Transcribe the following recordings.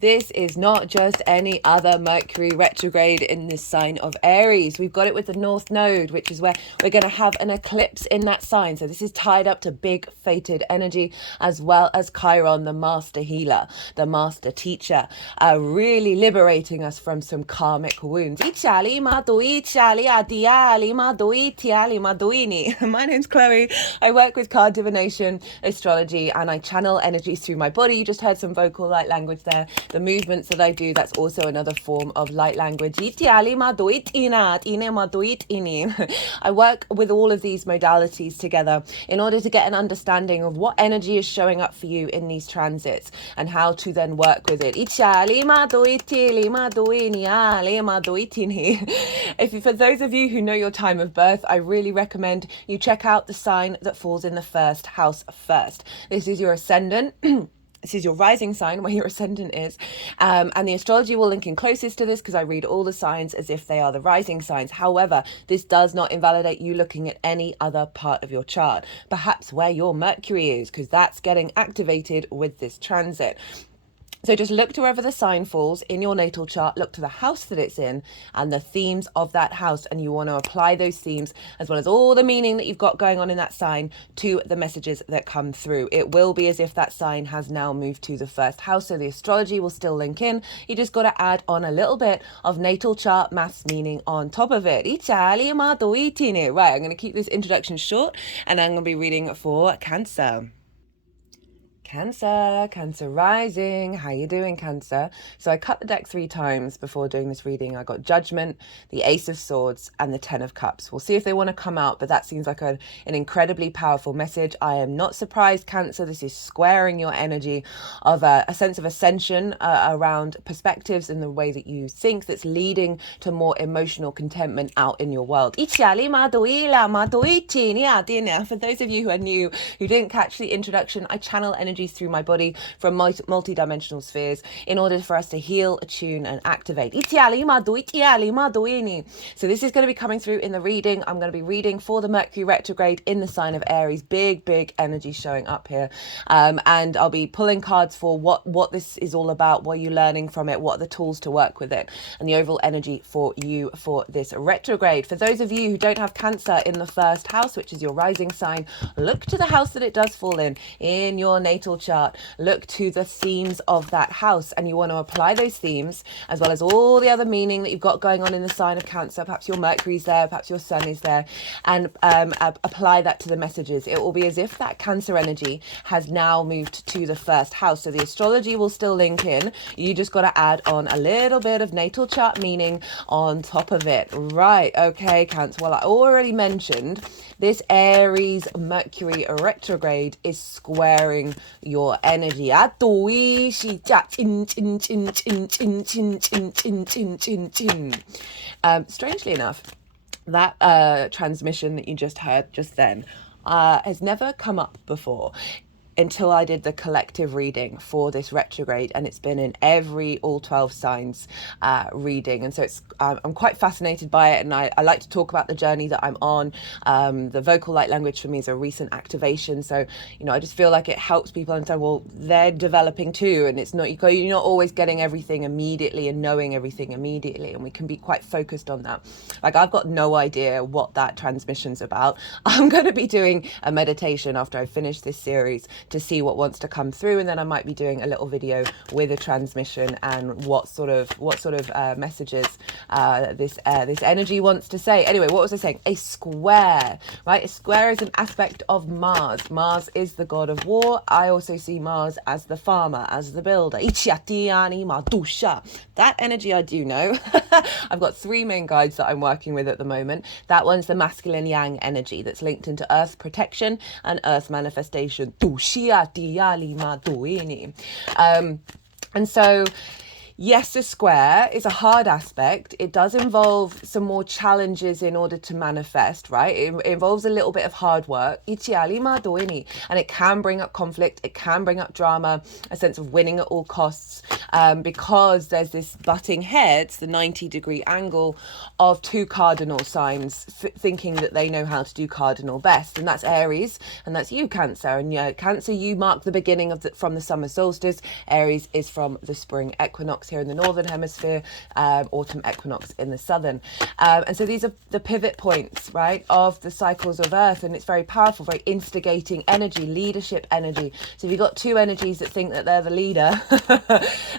This is not just any other Mercury retrograde in this sign of Aries. We've got it with the North Node, which is where we're going to have an eclipse in that sign. So this is tied up to big fated energy, as well as Chiron, the master healer, the master teacher, really liberating us from some karmic wounds. My name's Chloe. I work with card divination, astrology, and I channel energies through my body. You just heard some vocal light language there. The movements that I do, that's also another form of light language. I work with all of these modalities together in order to get an understanding of what energy is showing up for you in these transits and how to then work with it. For those of you who know your time of birth, I really recommend you check out the sign that falls in the first house first. This is your ascendant. This is your rising sign, where your ascendant is. And the astrology will link in closest to this because I read all the signs as if they are the rising signs. However, this does not invalidate you looking at any other part of your chart, perhaps where your Mercury is, because that's getting activated with this transit. So just look to wherever the sign falls in your natal chart, look to the house that it's in and the themes of that house. And you want to apply those themes, as well as all the meaning that you've got going on in that sign, to the messages that come through. It will be as if that sign has now moved to the first house. So the astrology will still link in. You just got to add on a little bit of natal chart maths meaning on top of it. Right, I'm going to keep this introduction short and I'm going to be reading for Cancer. Cancer rising. How you doing, Cancer? So I cut the deck 3 times before doing this reading. I got Judgment, the Ace of Swords, and the 10 of Cups. We'll see if they want to come out, but that seems like an incredibly powerful message. I am not surprised, Cancer. This is squaring your energy of a sense of ascension around perspectives and the way that you think, that's leading to more emotional contentment out in your world. For those of you who are new, who didn't catch the introduction, I channel energy through my body from multi-dimensional spheres in order for us to heal, attune, and activate. So this is going to be coming through in the reading. I'm going to be reading for the Mercury retrograde in the sign of Aries. Big energy showing up here. And I'll be pulling cards for what this is all about, what you're learning from it, what are the tools to work with it, and the overall energy for you for this retrograde. For those of you who don't have Cancer in the first house, which is your rising sign, look to the house that it does fall in your natal chart. Look to the themes of that house, and you want to apply those themes, as well as all the other meaning that you've got going on in the sign of Cancer. Perhaps your Mercury's there, perhaps your Sun is there, and apply that to the messages. It will be as if that Cancer energy has now moved to the first house. So the astrology will still link in. You just got to add on a little bit of natal chart meaning on top of it. Right, okay, Cancer. Well, I already mentioned this Aries Mercury retrograde is squaring your energy. Strangely enough, that transmission that you just heard just then has never come up before until I did the collective reading for this retrograde, and it's been in all 12 signs reading, and so it's I'm quite fascinated by it, and I like to talk about the journey that I'm on. The vocal light language for me is a recent activation, so I just feel like it helps people understand, well, they're developing too, and it's not you're not always getting everything immediately and knowing everything immediately, and we can be quite focused on that. Like, I've got no idea what that transmission's about. I'm going to be doing a meditation after I finish this series to see what wants to come through, and then I might be doing a little video with a transmission and what sort of messages this energy wants to say. Anyway, what was I saying? A square, right? A square is an aspect of Mars. Mars is the god of war. I also see Mars as the farmer, as the builder. That energy I do know. I've got 3 main guides that I'm working with at the moment. That one's the masculine yang energy that's linked into earth protection and earth manifestation. And so Yes, a square is a hard aspect. It does involve some more challenges in order to manifest, right? It involves a little bit of hard work. And it can bring up conflict. It can bring up drama, a sense of winning at all costs, because there's this butting heads, the 90-degree angle of two cardinal signs, thinking that they know how to do cardinal best. And that's Aries, and that's you, Cancer. And Cancer, you mark the beginning of from the summer solstice. Aries is from the spring equinox here in the northern hemisphere, autumn equinox in the southern, and so these are the pivot points, right, of the cycles of Earth, and it's very powerful, very instigating energy, leadership energy. So if you've got two energies that think that they're the leader,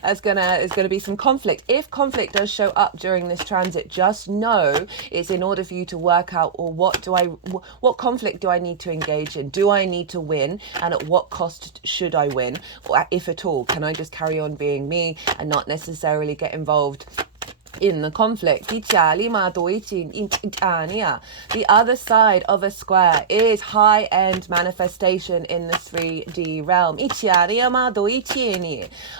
it's gonna be some conflict. If conflict does show up during this transit, just know it's in order for you to work out, or what conflict do I need to engage in? Do I need to win, and at what cost should I win, or if at all? Can I just carry on being me and not necessarily get involved in the conflict? The other side of a square is high-end manifestation in the 3D realm.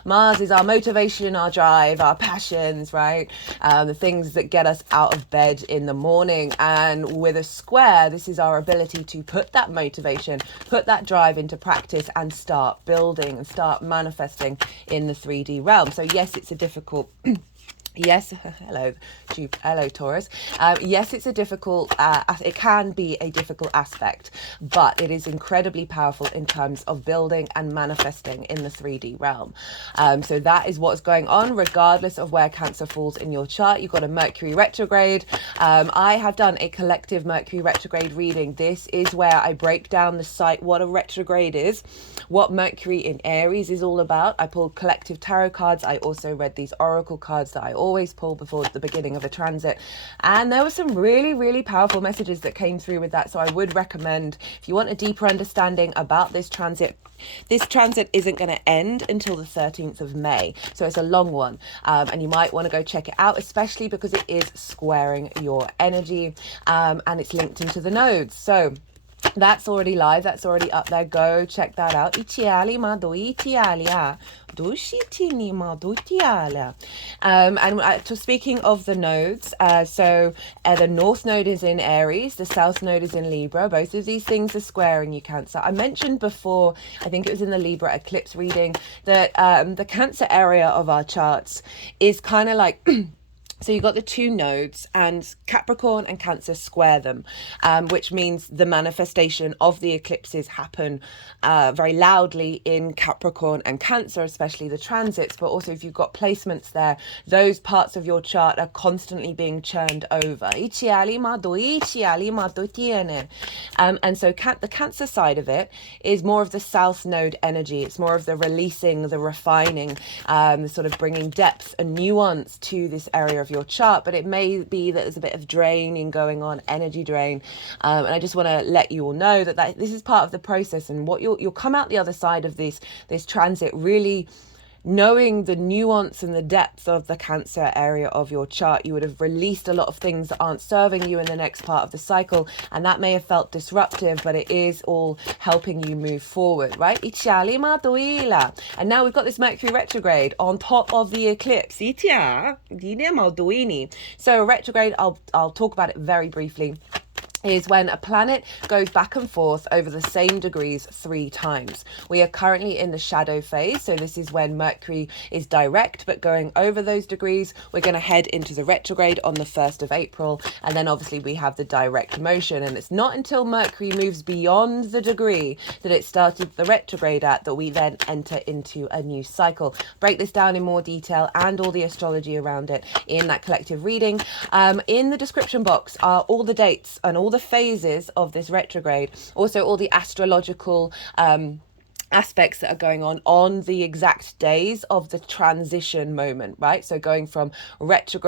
Mars is our motivation, our drive, our passions, right? The things that get us out of bed in the morning. And with a square, this is our ability to put that motivation, put that drive into practice and start building and start manifesting in the 3D realm. So yes, it's a difficult Yes, hello Taurus. Yes, it's a difficult, it can be a difficult aspect, but it is incredibly powerful in terms of building and manifesting in the 3D realm. So that is what's going on, regardless of where Cancer falls in your chart. You've got a Mercury retrograde. I have done a collective Mercury retrograde reading. This is where I break down what a retrograde is, what Mercury in Aries is all about. I pulled collective tarot cards. I also read these oracle cards that I always pull before the beginning of a transit, and there were some really, really powerful messages that came through with that. So I would recommend, if you want a deeper understanding about this transit isn't going to end until the 13th of May, so it's a long one, and you might want to go check it out, especially because it is squaring your energy, and it's linked into the nodes. So that's already live, that's already up there. Go check that out. Speaking of the nodes, the North Node is in Aries, the South Node is in Libra. Both of these things are squaring you, Cancer. I mentioned before, I think it was in the Libra eclipse reading, that the Cancer area of our charts is kind of like so you've got the two nodes, and Capricorn and Cancer square them, which means the manifestation of the eclipses happen very loudly in Capricorn and Cancer, especially the transits. But also, if you've got placements there, those parts of your chart are constantly being churned over. And so the Cancer side of it is more of the South Node energy. It's more of the releasing, the refining, the sort of bringing depth and nuance to this area of your chart. But it may be that there's a bit of draining going on, energy drain, and I just want to let you all know that this is part of the process, and what you'll come out the other side of this transit really knowing the nuance and the depth of the Cancer area of your chart. You would have released a lot of things that aren't serving you in the next part of the cycle, and that may have felt disruptive, but it is all helping you move forward, right? And now we've got this Mercury retrograde on top of the eclipse. So retrograde, I'll talk about it very briefly, is when a planet goes back and forth over the same degrees 3 times. We are currently in the shadow phase, so this is when Mercury is direct but going over those degrees. We're going to head into the retrograde on the 1st of April, and then obviously we have the direct motion, and it's not until Mercury moves beyond the degree that it started the retrograde at that we then enter into a new cycle. Break this down in more detail and all the astrology around it in that collective reading. In the description box are all the dates and all the phases of this retrograde, also all the astrological aspects that are going on the exact days of the transition moment, right? So going from direct to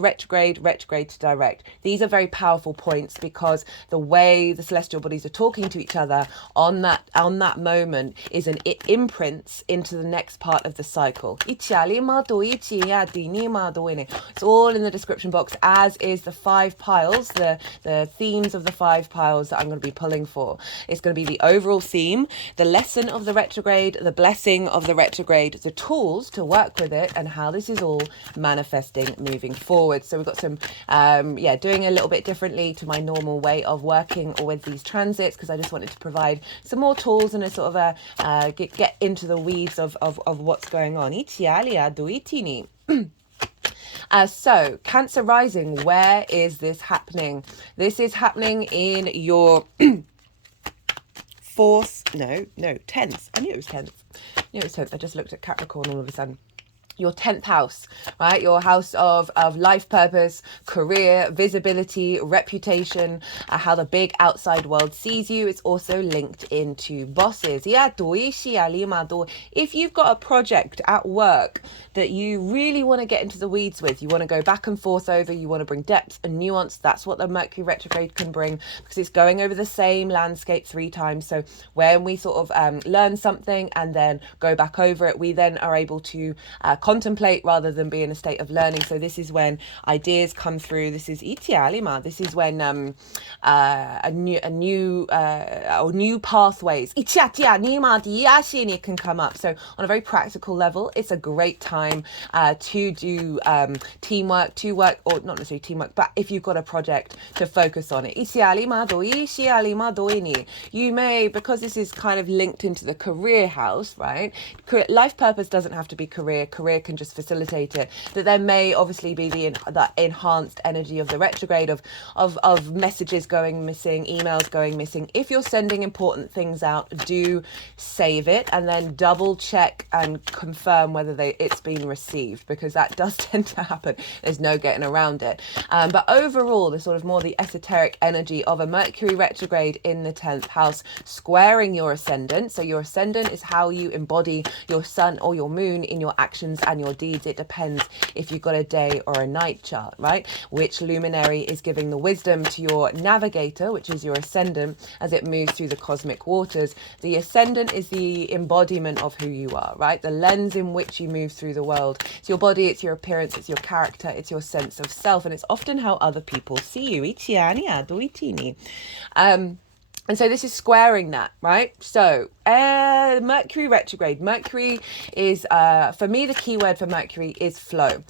retrograde, retrograde to direct. These are very powerful points because the way the celestial bodies are talking to each other on that moment is it imprints into the next part of the cycle. It's all in the description box, as is the 5 piles, the themes of the 5 piles that I'm going to be pulling for. It's going to be the overall theme, the lesson of the retrograde, the blessing of the retrograde, the tools to work with it, and how this is all manifesting moving forward. So we've got some, doing a little bit differently to my normal way of working with these transits, because I just wanted to provide some more tools and a sort of get into the weeds of what's going on. So Cancer rising, where is this happening? This is happening in your 10th. I knew it was 10th. I just looked at Capricorn all of a sudden. Your 10th house, right? Your house of life purpose, career, visibility, reputation, how the big outside world sees you. It's also linked into bosses. If you've got a project at work that you really want to get into the weeds with, you want to go back and forth over, you want to bring depth and nuance, that's what the Mercury retrograde can bring, because it's going over the same landscape 3 times. So when we sort of learn something and then go back over it, we then are able to contemplate rather than be in a state of learning. So this is when ideas come through. This is this is when new pathways can come up. So on a very practical level, it's a great time to do teamwork, or not necessarily teamwork, but if you've got a project to focus on it. You may, because this is kind of linked into the career house, right? Life purpose doesn't have to be career can just facilitate it. That there may obviously be the enhanced energy of the retrograde of messages going missing, emails going missing. If you're sending important things out, do save it and then double check and confirm whether it's been received, because that does tend to happen. There's no getting around it. But overall, the sort of more the esoteric energy of a Mercury retrograde in the 10th house squaring your ascendant. So your ascendant is how you embody your sun or your moon in your actions and your deeds. It depends if you've got a day or a night chart, right? Which luminary is giving the wisdom to your navigator, which is your ascendant, as it moves through the cosmic waters. The ascendant is the embodiment of who you are, right? The lens in which you move through the world. It's your body, it's your appearance, it's your character, it's your sense of self, and it's often how other people see you. And so this is squaring that, right? So Mercury retrograde. Mercury is, for me, the key word for Mercury is flow,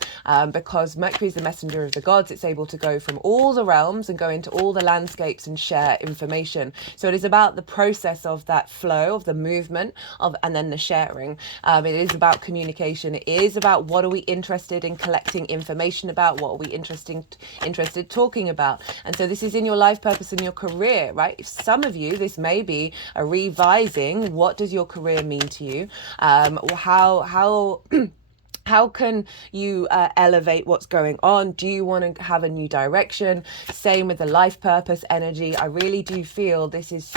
because Mercury is the messenger of the gods. It's able to go from all the realms and go into all the landscapes and share information. So it is about the process of that flow, of the movement, and then the sharing. It is about communication. It is about what are we interested in collecting information about, what are we interested talking about. And so this is in your life purpose and your career, right? If some of you, this may be a revising. What does your career mean to you? How can you elevate what's going on? Do you want to have a new direction? Same with the life purpose energy. I really do feel this is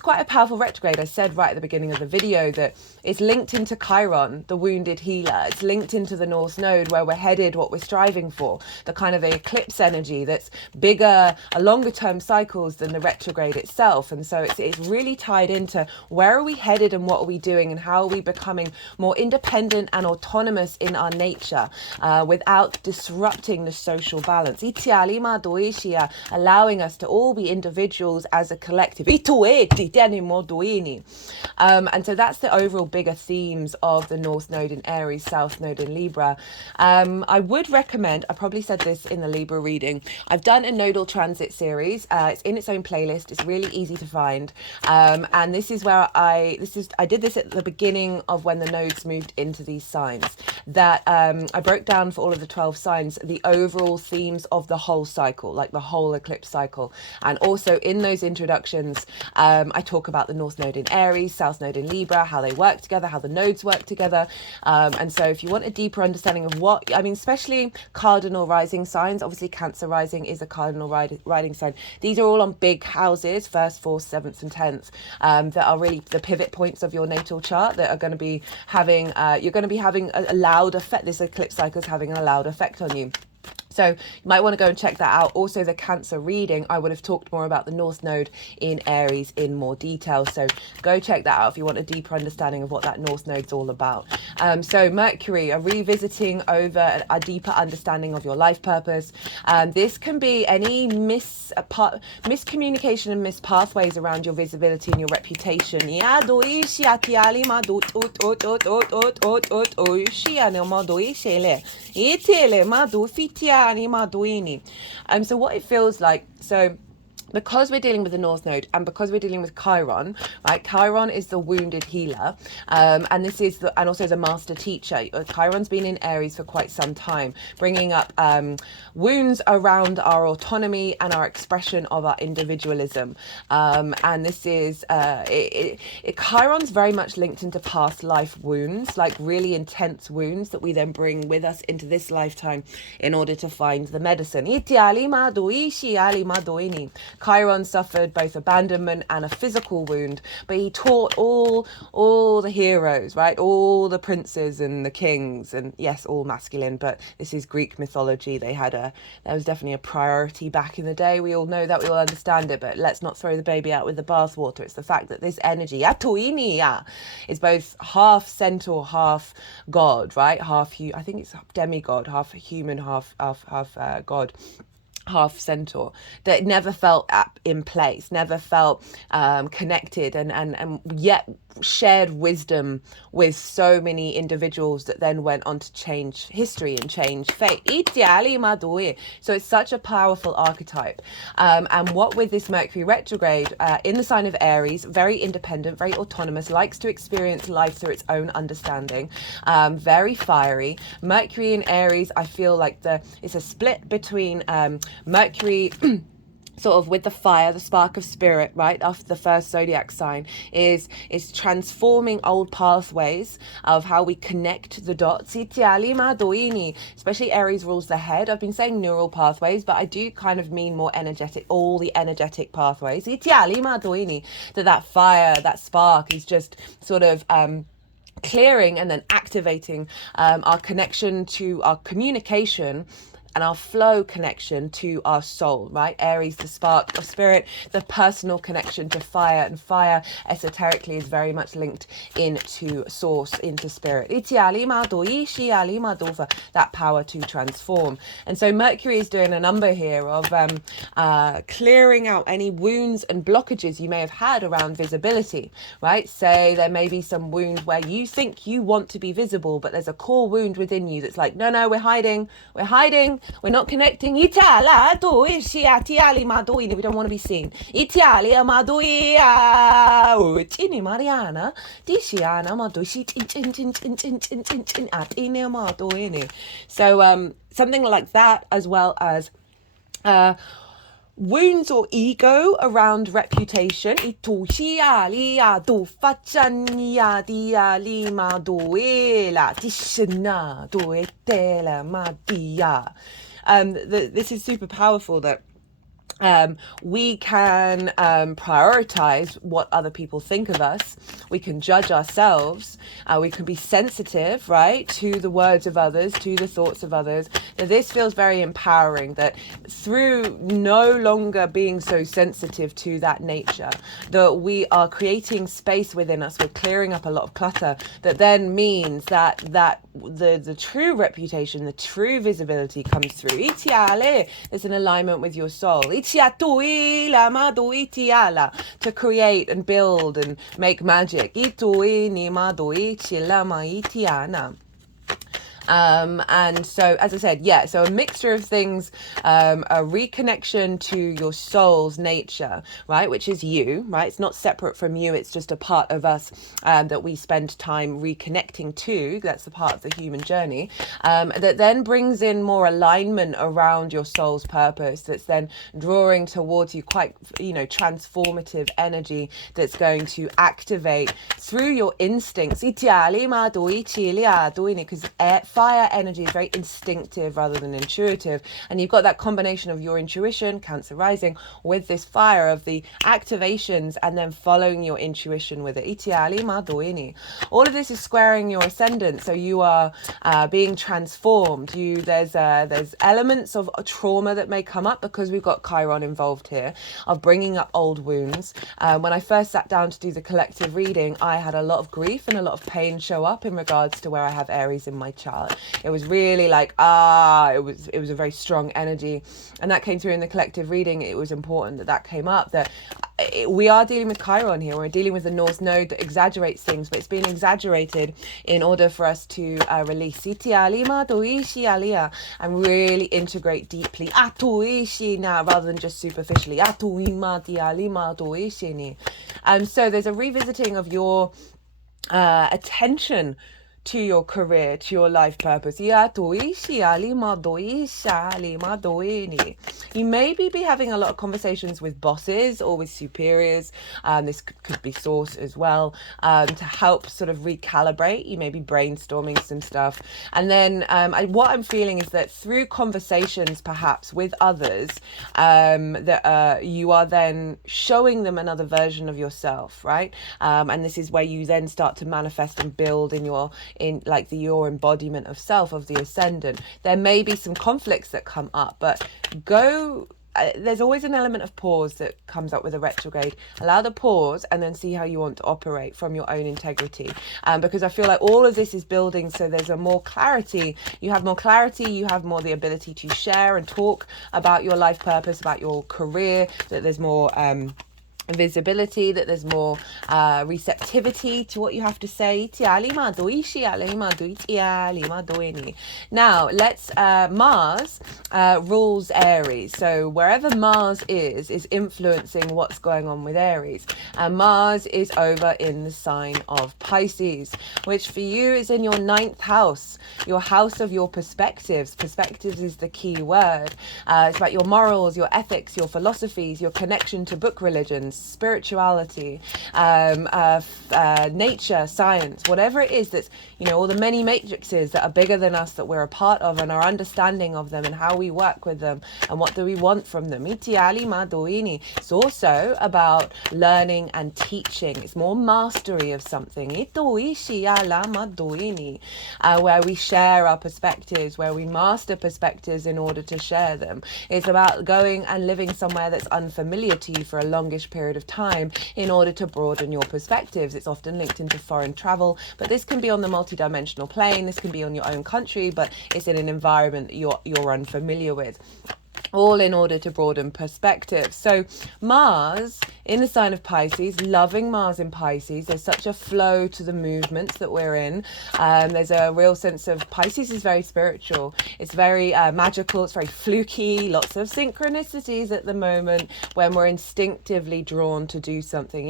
quite a powerful retrograde. I said right at the beginning of the video that it's linked into Chiron, the wounded healer. It's linked into the North Node, where we're headed, what we're striving for, the kind of eclipse energy that's bigger, a longer term cycles than the retrograde itself. And so it's really tied into where are we headed and what are we doing and how are we becoming more independent and autonomous in our nature without disrupting the social balance. Allowing us to all be individuals as a collective. And so that's the overall bigger themes of the North Node in Aries, South Node in Libra. I would recommend, I probably said this in the Libra reading, I've done a nodal transit series. It's in its own playlist. It's really easy to find. And this is where I did this at the beginning of when the nodes moved into these signs. That I broke down for all of the 12 signs the overall themes of the whole cycle, like the whole eclipse cycle. And also in those introductions, I talk about the North Node in Aries, South Node in Libra, how they work together, how the nodes work together. And so if you want a deeper understanding of especially cardinal rising signs, obviously Cancer rising is a cardinal riding sign. These are all on big houses, 1st, 4th, 7th and 10th, that are really the pivot points of your natal chart that are going to be having, you're going to be having a loud effect. This eclipse cycle is having a loud effect on you. So you might want to go and check that out. Also, the Cancer reading, I would have talked more about the North Node in Aries in more detail. So go check that out if you want a deeper understanding of what that North Node's all about. So Mercury, a revisiting over a deeper understanding of your life purpose. This can be any miscommunication and missed pathways around your visibility and your reputation. So what it feels like, so because we're dealing with the North Node and because we're dealing with Chiron, right? Chiron is the wounded healer, and this is and also the master teacher. Chiron's been in Aries for quite some time, bringing up wounds around our autonomy and our expression of our individualism. And this is Chiron's very much linked into past life wounds, like really intense wounds that we then bring with us into this lifetime in order to find the medicine. Chiron suffered both abandonment and a physical wound, but he taught all the heroes, right? All the princes and the kings, and yes, all masculine, but this is Greek mythology. There was definitely a priority back in the day. We all know that, we all understand it, but let's not throw the baby out with the bathwater. It's the fact that this energy, is both half centaur, half god, right? I think it's demigod, half human, half god, half centaur, that never felt in place, never felt connected, and yet shared wisdom with so many individuals that then went on to change history and change fate. So it's such a powerful archetype. And what with this Mercury retrograde in the sign of Aries, very independent, very autonomous, likes to experience life through its own understanding, very fiery. Mercury in Aries, I feel like it's a split between Mercury sort of with the fire, the spark of spirit, right, of the first zodiac sign, is transforming old pathways of how we connect the dots. Especially Aries rules the head. I've been saying neural pathways, but I do kind of mean more energetic, all the energetic pathways. That fire, that spark is just sort of clearing and then activating our connection to our communication and our flow connection to our soul, right? Aries, the spark of spirit, the personal connection to fire, and fire esoterically is very much linked into source, into spirit. That power to transform. And so Mercury is doing a number here of clearing out any wounds and blockages you may have had around visibility, right? Say there may be some wound where you think you want to be visible, but there's a core wound within you that's like, no, we're hiding, we're not connecting. We don't want to be seen. So something like that, as well as wounds or ego around reputation. This is super powerful, that we can prioritize what other people think of us. We can judge ourselves. We can be sensitive, right, to the words of others, to the thoughts of others. That this feels very empowering, that through no longer being so sensitive to that nature, that we are creating space within us. We're clearing up a lot of clutter that then means that the true reputation, the true visibility comes through. It's an alignment with your soul. To create and build and make magic. And so, as I said, so a mixture of things, a reconnection to your soul's nature, right, which is you, right? It's not separate from you. It's just a part of us that we spend time reconnecting to. That's the part of the human journey, that then brings in more alignment around your soul's purpose. That's then drawing towards you quite, transformative energy that's going to activate through your instincts. Because fire energy is very instinctive rather than intuitive. And you've got that combination of your intuition, Cancer rising, with this fire of the activations and then following your intuition with it. All of this is squaring your ascendant. So you are being transformed. There's elements of trauma that may come up because we've got Chiron involved here, of bringing up old wounds. When I first sat down to do the collective reading, I had a lot of grief and a lot of pain show up in regards to where I have Aries in my chart. It was really like, it was a very strong energy, and that came through in the collective reading. It was important that came up, that we are dealing with Chiron here. We're dealing with the North Node that exaggerates things, but it's been exaggerated in order for us to release and really integrate deeply now, rather than just superficially. So there's a revisiting of your attention to your career, to your life purpose. You maybe be having a lot of conversations with bosses or with superiors. This could be source as well, to help sort of recalibrate. You may be brainstorming some stuff. And then what I'm feeling is that through conversations perhaps with others, that you are then showing them another version of yourself, right? And this is where you then start to manifest and build in your embodiment of self, of the ascendant. There may be some conflicts that come up, but there's always an element of pause that comes up with a retrograde. Allow the pause and then see how you want to operate from your own integrity. Because I feel like all of this is building, so there's a more clarity. You have more clarity, you have more the ability to share and talk about your life purpose, about your career, that there's more visibility, that there's more receptivity to what you have to say. Now let's Mars rules Aries, so wherever Mars is influencing what's going on with Aries, and Mars is over in the sign of Pisces, which for you is in your 9th house, your house of your perspectives. Perspectives is the key word. It's about your morals, your ethics, your philosophies, your connection to book religions, spirituality, nature, science, whatever it is that's, all the many matrices that are bigger than us, that we're a part of, and our understanding of them and how we work with them and what do we want from them. It's also about learning and teaching. It's more mastery of something. Where we share our perspectives, where we master perspectives in order to share them. It's about going and living somewhere that's unfamiliar to you for a longish period of time in order to broaden your perspectives. It's often linked into foreign travel, but this can be on the multidimensional plane, this can be on your own country, but it's in an environment that you're unfamiliar with, all in order to broaden perspective. So Mars in the sign of Pisces, loving Mars in Pisces, there's such a flow to the movements that we're in. There's a real sense of Pisces is very spiritual. It's very magical. It's very fluky. Lots of synchronicities at the moment when we're instinctively drawn to do something.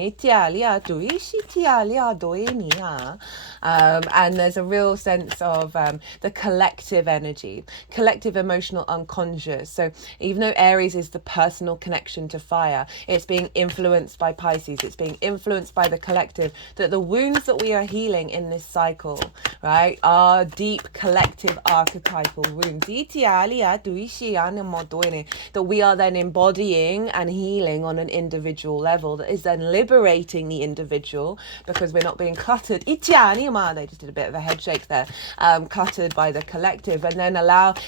And there's a real sense of the collective energy, collective emotional unconscious. So even though Aries is the personal connection to fire, it's being influenced by Pisces. It's being influenced by the collective, that the wounds that we are healing in this cycle, right, are deep collective archetypal wounds that we are then embodying and healing on an individual level, that is then liberating the individual, because we're not being cluttered. They just did a bit of a head shake there. Cluttered by the collective, and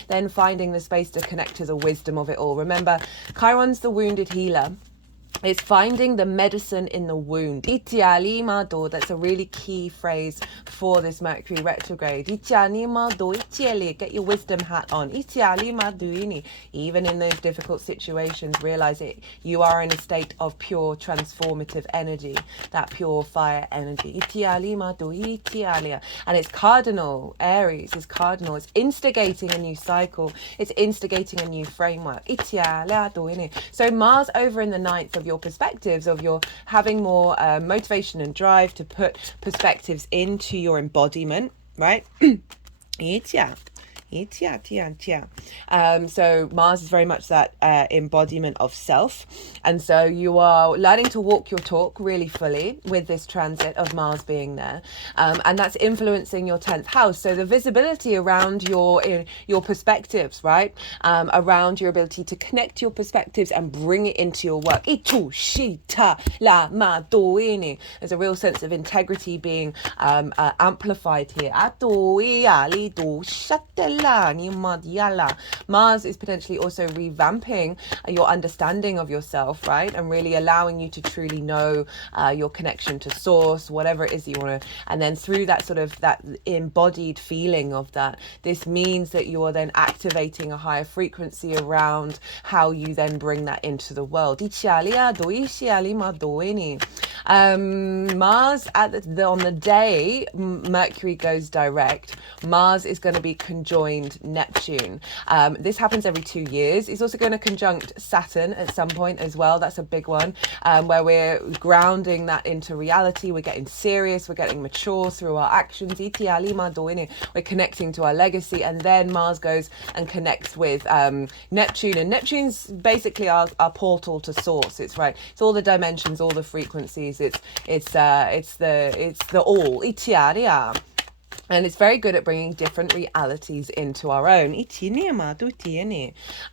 then finding the space to connect to the wisdom of it all. Remember, Chiron's the wounded healer. It's finding the medicine in the wound. That's a really key phrase for this Mercury retrograde. Get your wisdom hat on. Even in those difficult situations, realize it. You are in a state of pure transformative energy, that pure fire energy. And it's cardinal. Aries is cardinal. It's instigating a new cycle. It's instigating a new framework. So Mars over in the 9th of your perspectives, of your having more motivation and drive to put perspectives into your embodiment, right? So Mars is very much that embodiment of self. And so you are learning to walk your talk really fully with this transit of Mars being there. And that's influencing your 10th house. So the visibility around your perspectives, right? Around your ability to connect your perspectives and bring it into your work. There's a real sense of integrity being amplified here. Mars is potentially also revamping your understanding of yourself, right? And really allowing you to truly know your connection to source, whatever it is that you want to. And then through that sort of that embodied feeling of that, this means that you are then activating a higher frequency around how you then bring that into the world. Mars on the day Mercury goes direct, Mars is going to be conjoined Neptune. This happens every 2 years. It's also going to conjunct Saturn at some point as well. That's a big one, where we're grounding that into reality. We're getting serious. We're getting mature through our actions. We're connecting to our legacy. And then Mars goes and connects with Neptune. And Neptune's basically our portal to source. It's right. It's all the dimensions, all the frequencies. It's the all. And it's very good at bringing different realities into our own.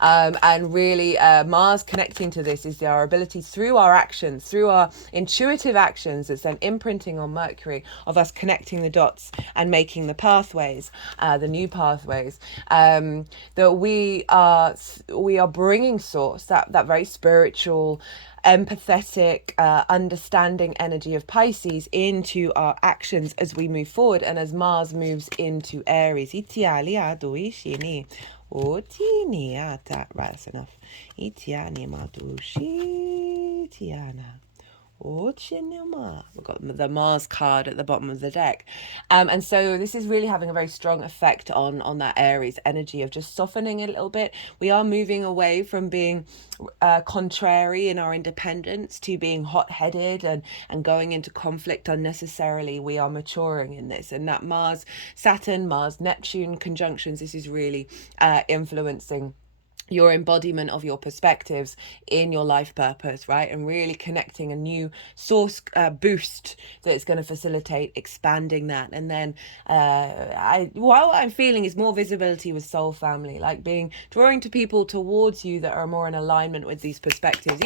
And really, Mars connecting to this is our ability through our actions, through our intuitive actions, that's then imprinting on Mercury of us connecting the dots and making the pathways, the new pathways, that we are bringing source, that very spiritual, empathetic, understanding energy of Pisces into our actions as we move forward and as Mars moves into Aries. Right, that's enough. We've got the Mars card at the bottom of the deck. And so this is really having a very strong effect on that Aries energy of just softening it a little bit. We are moving away from being contrary in our independence to being hot-headed and going into conflict unnecessarily. We are maturing in this. And that Mars-Saturn, Mars-Neptune conjunctions, this is really influencing your embodiment of your perspectives in your life purpose, right? And really connecting a new source boost that's going to facilitate expanding that. And then what I'm feeling is more visibility with soul family, like drawing to people towards you that are more in alignment with these perspectives.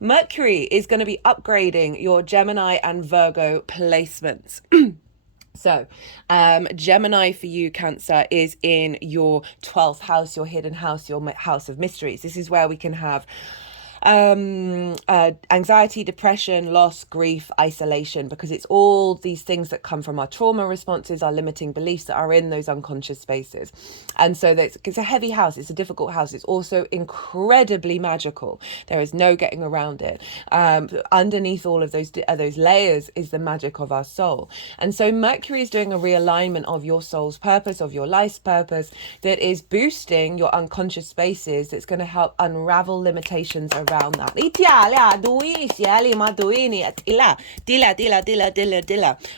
Mercury is going to be upgrading your Gemini and Virgo placements. So, Gemini for you, Cancer, is in your 12th house, your hidden house, your house of mysteries. This is where we can have anxiety, depression, loss, grief, isolation, because it's all these things that come from our trauma responses, our limiting beliefs that are in those unconscious spaces. And so it's a heavy house. It's a difficult house. It's also incredibly magical. There is no getting around it. Underneath all of those layers is the magic of our soul. And so Mercury is doing a realignment of your soul's purpose, of your life's purpose, that is boosting your unconscious spaces. That's going to help unravel limitations around that.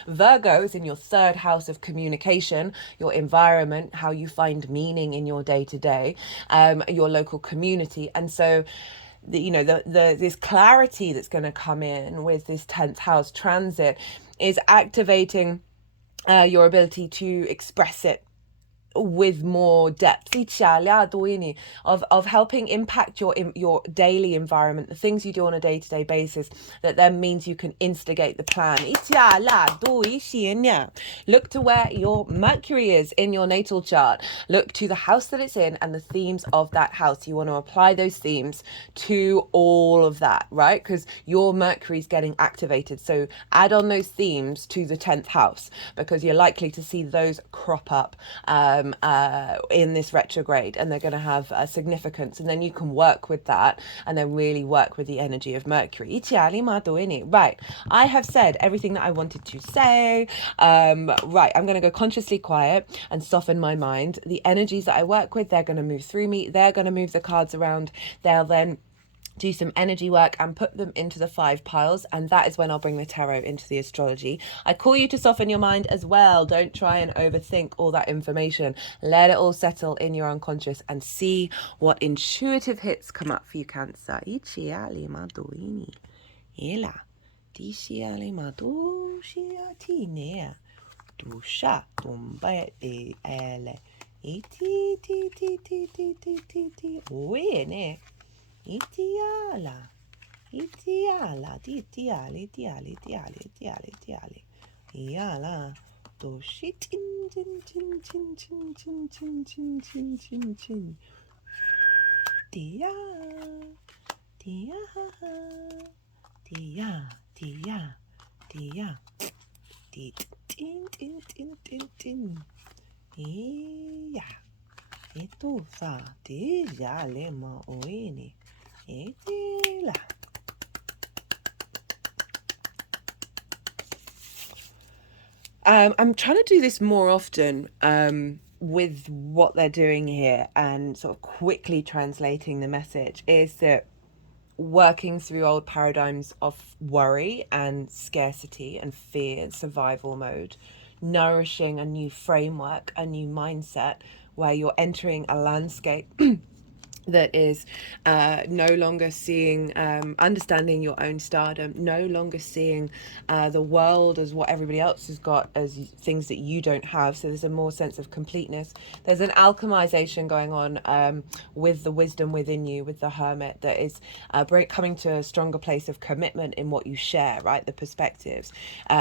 Virgo is in your 3rd house of communication, your environment, how you find meaning in your day-to-day, your local community. And so this clarity that's going to come in with this 10th house transit is activating your ability to express it with more depth, of helping impact your daily environment, the things you do on a day-to-day basis, that then means you can instigate the plan. Look to where your Mercury is in your natal chart. Look to the house that it's in and the themes of that house. You want to apply those themes to all of that, right? Because your Mercury is getting activated. So add on those themes to the 10th house, because you're likely to see those crop up in this retrograde, and they're going to have significance, and then you can work with that and then really work with the energy of Mercury. Right, I have said everything that I wanted to say. Right, I'm going to go consciously quiet and soften my mind. The energies that I work with, they're going to move through me, they're going to move the cards around, they'll then do some energy work and put them into the 5 piles, and that is when I'll bring the tarot into the astrology. I call you to soften your mind as well. Don't try and overthink all that information. Let it all settle in your unconscious and see what intuitive hits come up for you, Cancer. Ichiali maduini. Ela. Dishiali madu shiatinea. Dusha tumba de ele. Iti ti ti ti ti ti ti ti. Wene. Itiala, itiala, itiali, itiali, itiali, itiali, itiali, iala, do shit chin chin chin chin chin chin chin chin chin chin chin, dia, dia, dia, dia, dia, tin tin tin tin tin tin, iya, itu fa, dia lema oini. I'm trying to do this more often with what they're doing here, and sort of quickly translating the message is that working through old paradigms of worry and scarcity and fear and survival mode, nourishing a new framework, a new mindset where you're entering a landscape that is no longer seeing, understanding your own stardom, no longer seeing the world as what everybody else has got as things that you don't have. So there's a more sense of completeness. There's an alchemization going on with the wisdom within you, with the hermit, that is coming to a stronger place of commitment in what you share, right? The perspectives.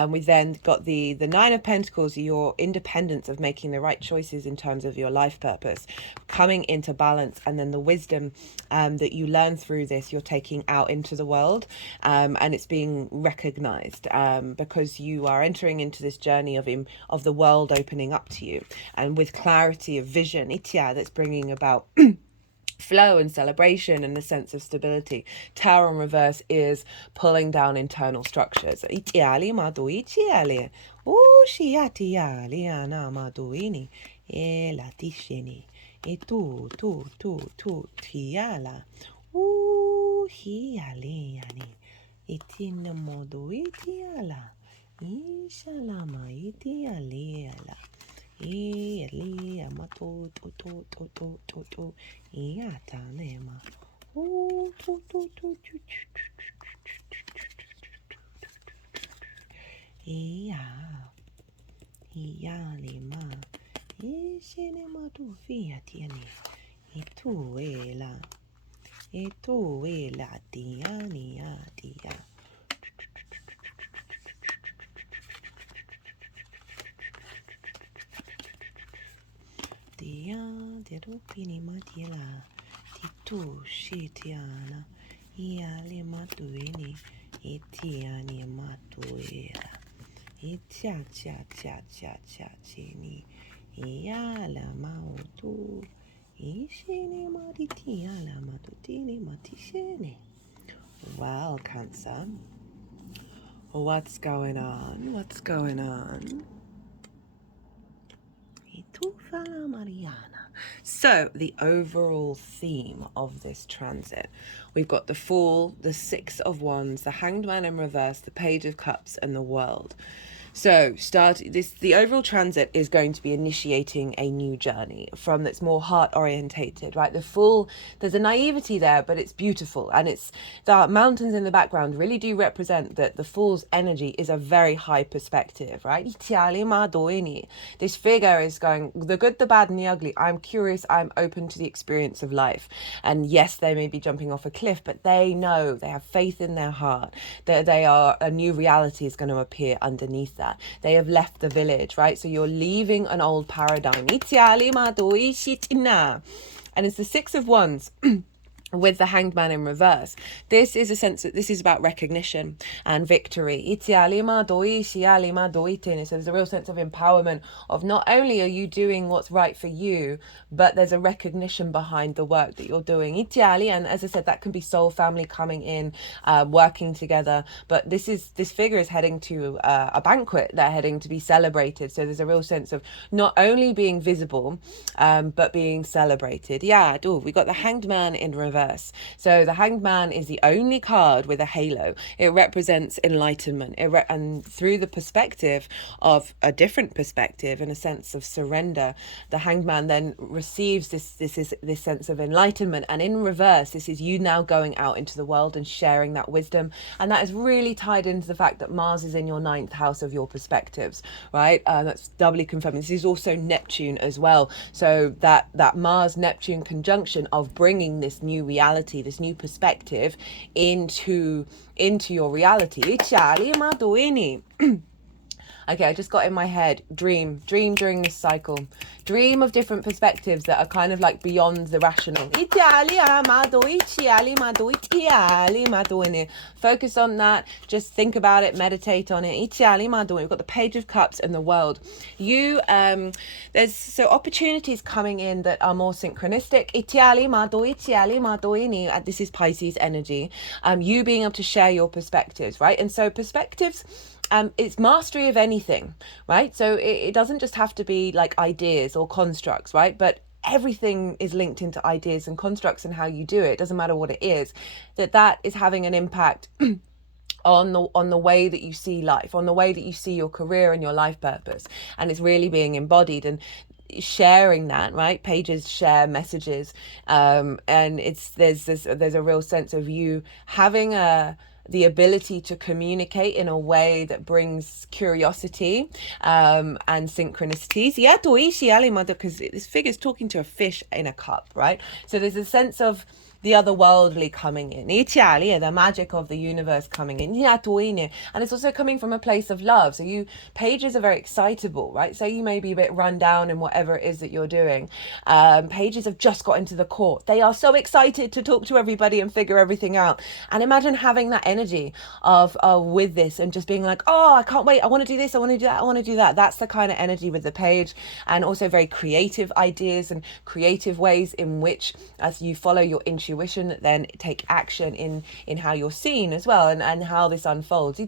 We've then got the Nine of Pentacles, your independence of making the right choices in terms of your life purpose, coming into balance, and then the wisdom that you learn through this you're taking out into the world, and it's being recognized because you are entering into this journey of the world opening up to you, and with clarity of vision, Itya, that's bringing about flow and celebration and a sense of stability. Tower in reverse is pulling down internal structures. Itiali madu itiali. Ushiatiali ana maduini. Ela tishini. E tu tiala. Hiali yani. Itina modu itiala. Ishalama itiali ala. Elia mato to iata nema ia lima ishene matu fiatiani etu ela tiani atia. Dia derupini matiela titu shitiana iale matuini itiani matuera itia cha chini iala mautu ishini matitiala matutini matishene. Well, Cancer, what's going on? Mariana. So the overall theme of this transit, we've got the Fool, the Six of Wands, the Hanged Man in reverse, the Page of Cups, and the World. So the overall transit is going to be initiating a new journey from that's more heart orientated, right? The Fool, there's a naivety there, but it's beautiful, and it's the mountains in the background really do represent that the Fool's energy is a very high perspective, right? This figure is going the good, the bad, and the ugly. I'm curious, I'm open to the experience of life, and yes, they may be jumping off a cliff, but they know, they have faith in their heart that a new reality is going to appear underneath that. They have left the village, right? So you're leaving an old paradigm. And it's the Six of Wands with the Hanged Man in reverse. This is a sense that this is about recognition and victory. So there's a real sense of empowerment of not only are you doing what's right for you, but there's a recognition behind the work that you're doing. And as I said, that can be soul family coming in, working together. But this figure is heading to a banquet. They're heading to be celebrated. So there's a real sense of not only being visible, but being celebrated. We got the Hanged Man in reverse. reverse. So the Hanged Man is the only card with a halo. It represents enlightenment. And through the perspective of a different perspective, in a sense of surrender, the Hanged Man then receives this sense of enlightenment. And in reverse, this is you now going out into the world and sharing that wisdom. And that is really tied into the fact that Mars is in your 9th house of your perspectives, right? That's doubly confirming. This is also Neptune as well. So that Mars-Neptune conjunction of bringing this new reality, this new perspective into your reality. Okay, I just got in my head, dream during this cycle. Dream of different perspectives that are kind of like beyond the rational. Focus on that. Just think about it, meditate on it. We've got the Page of Cups and the World. There's so opportunities coming in that are more synchronistic. This is Pisces energy. You being able to share your perspectives, right? And so perspectives, it's mastery of anything, right? So it doesn't just have to be like ideas or constructs, right? But everything is linked into ideas and constructs and how you do it. It doesn't matter what it is. That is having an impact on the way that you see life, on the way that you see your career and your life purpose. And it's really being embodied and sharing that, right? Pages share messages, and there's a real sense of you having the ability to communicate in a way that brings curiosity and synchronicities. Because this figure's talking to a fish in a cup, right? So there's a sense of the otherworldly coming in. The magic of the universe coming in. And it's also coming from a place of love. So pages are very excitable, right? So you may be a bit run down in whatever it is that you're doing. Pages have just got into the court. They are so excited to talk to everybody and figure everything out. And imagine having that energy of with this and just being like, oh, I can't wait. I want to do this. I want to do that. I want to do that. That's the kind of energy with the page. And also very creative ideas and creative ways in which, as you follow your intuition, then take action in how you're seen as well, and how this unfolds. We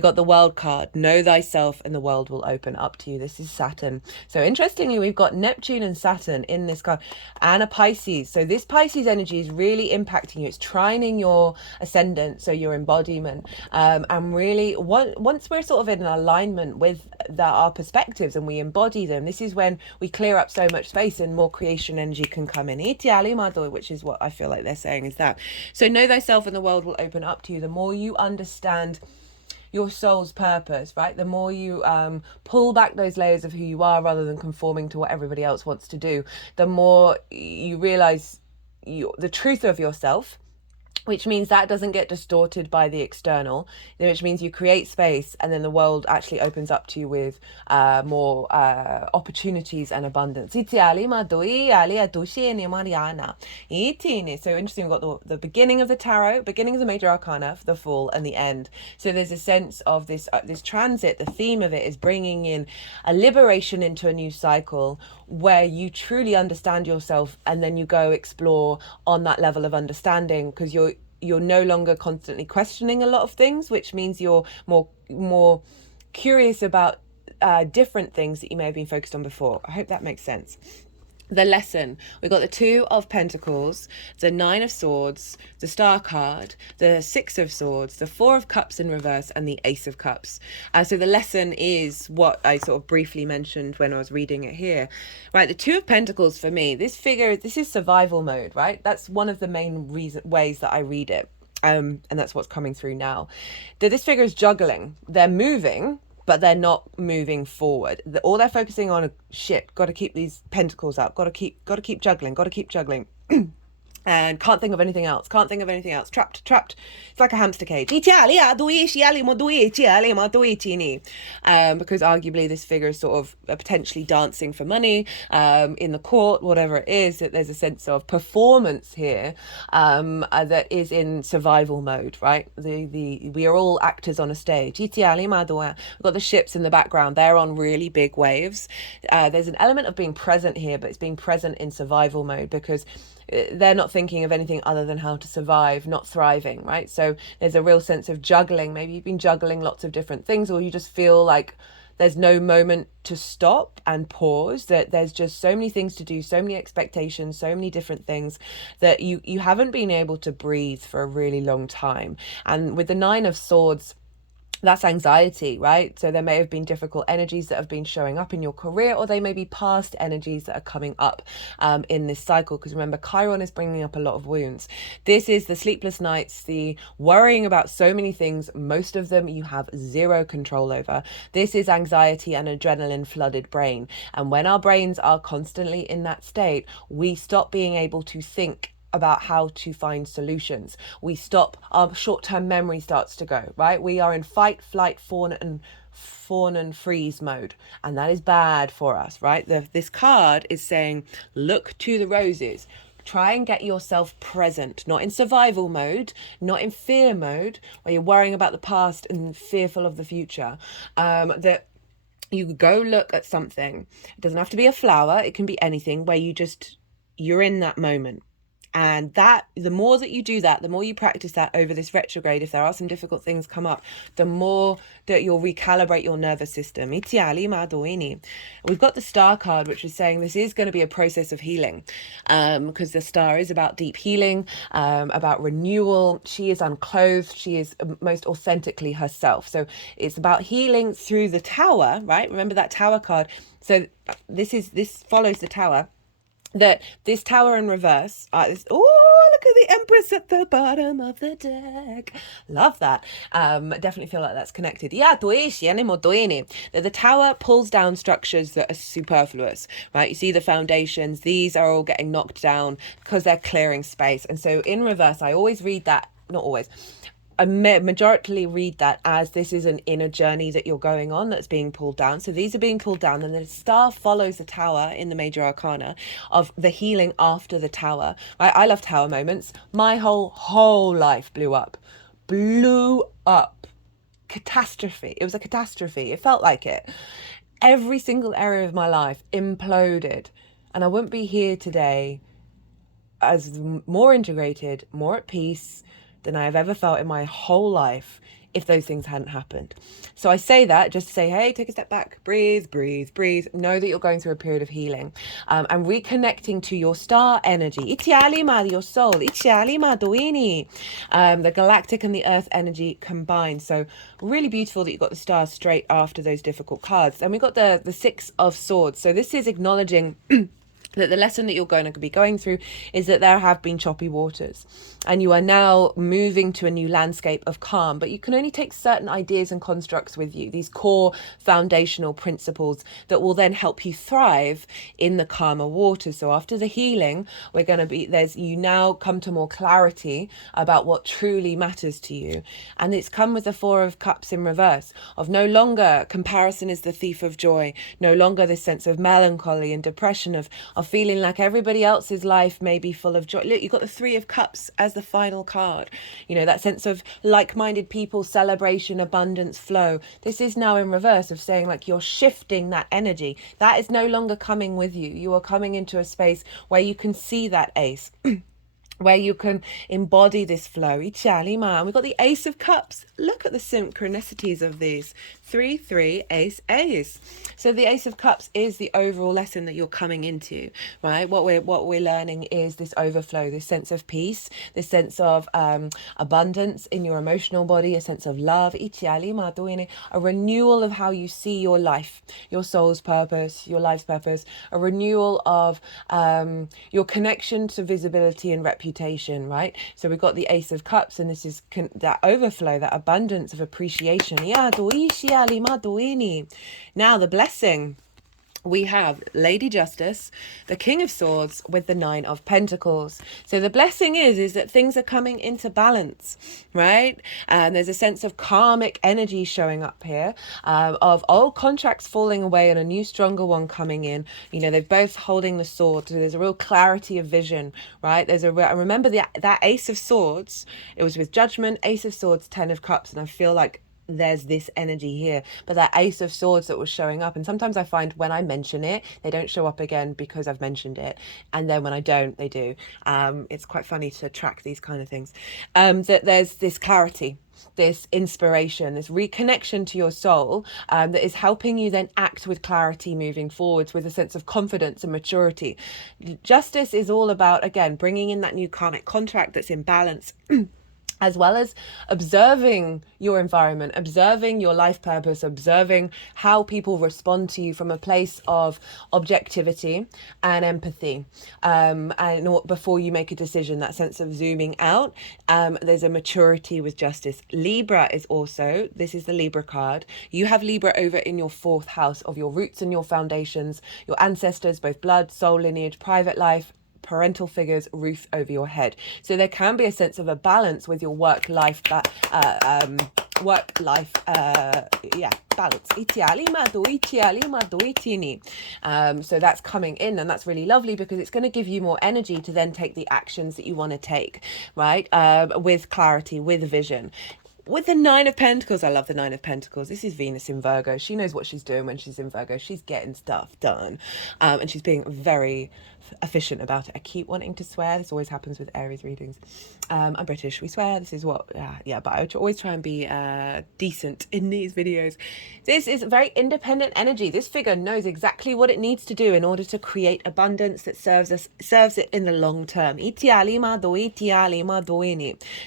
got the World card. Know thyself and the world will open up to you. This is Saturn. So interestingly, we've got Neptune and Saturn in this card, and a Pisces. So this Pisces energy is really impacting you. It's trining your ascendant, so your embodiment. And really, once we're sort of in alignment with our perspectives and we embody them, this is when we clear up so much space and more creation energy can come in. Which is what I feel like they're saying is that. So know thyself and the world will open up to you. The more you understand your soul's purpose, right? The more you pull back those layers of who you are rather than conforming to what everybody else wants to do, the more you realize the truth of yourself, which means that doesn't get distorted by the external, which means you create space and then the world actually opens up to you with more opportunities and abundance. So interesting, we've got the beginning of the tarot, beginning of the major arcana, the fall, and the end. So there's a sense of this transit. The theme of it is bringing in a liberation into a new cycle where you truly understand yourself, and then you go explore on that level of understanding, because you're no longer constantly questioning a lot of things, which means you're more curious about different things that you may have been focused on before. I hope that makes sense. The lesson, we've got the 2 of Pentacles, the 9 of Swords, the Star card, the 6 of Swords, the 4 of Cups in reverse, and the Ace of Cups. So the lesson is what I sort of briefly mentioned when I was reading it here. Right, the 2 of Pentacles for me, this is survival mode, right? That's one of the main ways that I read it. And that's what's coming through now. This figure is juggling. They're moving, but they're not moving forward. All they're focusing on is, shit, got to keep these pentacles up, got to keep juggling. And can't think of anything else. Trapped. It's like a hamster cage. Because arguably this figure is sort of potentially dancing for money in the court, whatever it is. That there's a sense of performance here that is in survival mode, right? We are all actors on a stage. We've got the ships in the background. They're on really big waves. There's an element of being present here, but it's being present in survival mode, because they're not thinking of anything other than how to survive, not thriving, right? So there's a real sense of juggling. Maybe you've been juggling lots of different things, or you just feel like there's no moment to stop and pause, that there's just so many things to do, so many expectations, so many different things that you haven't been able to breathe for a really long time. And with the Nine of Swords, that's anxiety, right? So there may have been difficult energies that have been showing up in your career, or they may be past energies that are coming up in this cycle. Because remember, Chiron is bringing up a lot of wounds. This is the sleepless nights, the worrying about so many things, most of them you have zero control over. This is anxiety and adrenaline flooded brain. And when our brains are constantly in that state, we stop being able to think about how to find solutions. We stop, our short-term memory starts to go, right? We are in fight, flight, fawn and freeze mode, and that is bad for us, right? This card is saying, look to the roses. Try and get yourself present, not in survival mode, not in fear mode, where you're worrying about the past and fearful of the future. That you go look at something. It doesn't have to be a flower. It can be anything where you're in that moment. And that, the more that you do that, the more you practice that over this retrograde, if there are some difficult things come up, the more that you'll recalibrate your nervous system. We've got the Star card, which is saying this is going to be a process of healing, because the Star is about deep healing, about renewal. She is unclothed. She is most authentically herself. So it's about healing through the Tower, right? Remember that Tower card. So this follows the Tower. That this Tower in reverse, look at the Empress at the bottom of the deck. Love that. Definitely feel like that's connected. That the Tower pulls down structures that are superfluous, right? You see the foundations, these are all getting knocked down because they're clearing space. And so in reverse, I always read that, not always, I majority read that as this is an inner journey that you're going on that's being pulled down. So these are being pulled down, and the Star follows the Tower in the major arcana of the healing after the Tower. Right? I love Tower moments. My whole life blew up. Catastrophe. It was a catastrophe. It felt like it. Every single area of my life imploded, and I wouldn't be here today as more integrated, more at peace than I have ever felt in my whole life if those things hadn't happened. So I say that just to say, hey, take a step back, breathe. Know that you're going through a period of healing, and reconnecting to your star energy. Your soul. The galactic and the earth energy combined. So really beautiful that you got the stars straight after those difficult cards. And we got the Six of Swords. So this is acknowledging that the lesson that you're going to be going through is that there have been choppy waters, and you are now moving to a new landscape of calm, but you can only take certain ideas and constructs with you, these core foundational principles that will then help you thrive in the calmer waters. So after the healing, you now come to more clarity about what truly matters to you. And it's come with the Four of Cups in reverse, of no longer comparison is the thief of joy, no longer this sense of melancholy and depression of feeling like everybody else's life may be full of joy. Look, you've got the Three of Cups as the final card. You know, that sense of like-minded people, celebration, abundance, flow. This is now in reverse of saying like you're shifting that energy. That is no longer coming with you. You are coming into a space where you can see that ace. Where you can embody this flow. We've got the Ace of Cups. Look at the synchronicities of these. 3-3 ace. So the Ace of Cups is the overall lesson that you're coming into, right? What we're learning is this overflow, this sense of peace, this sense of abundance in your emotional body, a sense of love, a renewal of how you see your life, your soul's purpose, your life's purpose, a renewal of your connection to visibility and reputation, right? So we've got the Ace of Cups, and this is that overflow, that abundance of appreciation. Now the blessing. We have Lady Justice, the King of Swords with the Nine of Pentacles. So the blessing is that things are coming into balance, right? And there's a sense of karmic energy showing up here, of old contracts falling away and a new stronger one coming in. You know, they're both holding the sword. So there's a real clarity of vision, right? Remember that Ace of Swords, it was with Judgment, Ace of Swords, 10 of Cups. And I feel like there's this energy here. But that Ace of Swords that was showing up, and sometimes I find when I mention it, they don't show up again because I've mentioned it, and then when I don't, they do. It's quite funny to track these kind of things. That there's this clarity, this inspiration, this reconnection to your soul, that is helping you then act with clarity moving forwards with a sense of confidence and maturity. Justice is all about, again, bringing in that new karmic contract that's in balance. As well as observing your environment, observing your life purpose, observing how people respond to you from a place of objectivity and empathy. And before you make a decision, that sense of zooming out, there's a maturity with justice. Libra is also, this is the Libra card. You have Libra over in your 4th house of your roots and your foundations, your ancestors, both blood, soul, lineage, private life, parental figures, roof over your head. So there can be a sense of a balance with your work-life balance. So that's coming in, and that's really lovely because it's going to give you more energy to then take the actions that you want to take, right? With clarity, with vision. With the 9 of Pentacles, I love the 9 of Pentacles. This is Venus in Virgo. She knows what she's doing when she's in Virgo. She's getting stuff done. And she's being very efficient about it. I keep wanting to swear. This always happens with Aries readings. I'm British. We swear. This is what, but I always try and be decent in these videos. This is very independent energy. This figure knows exactly what it needs to do in order to create abundance that serves it in the long term.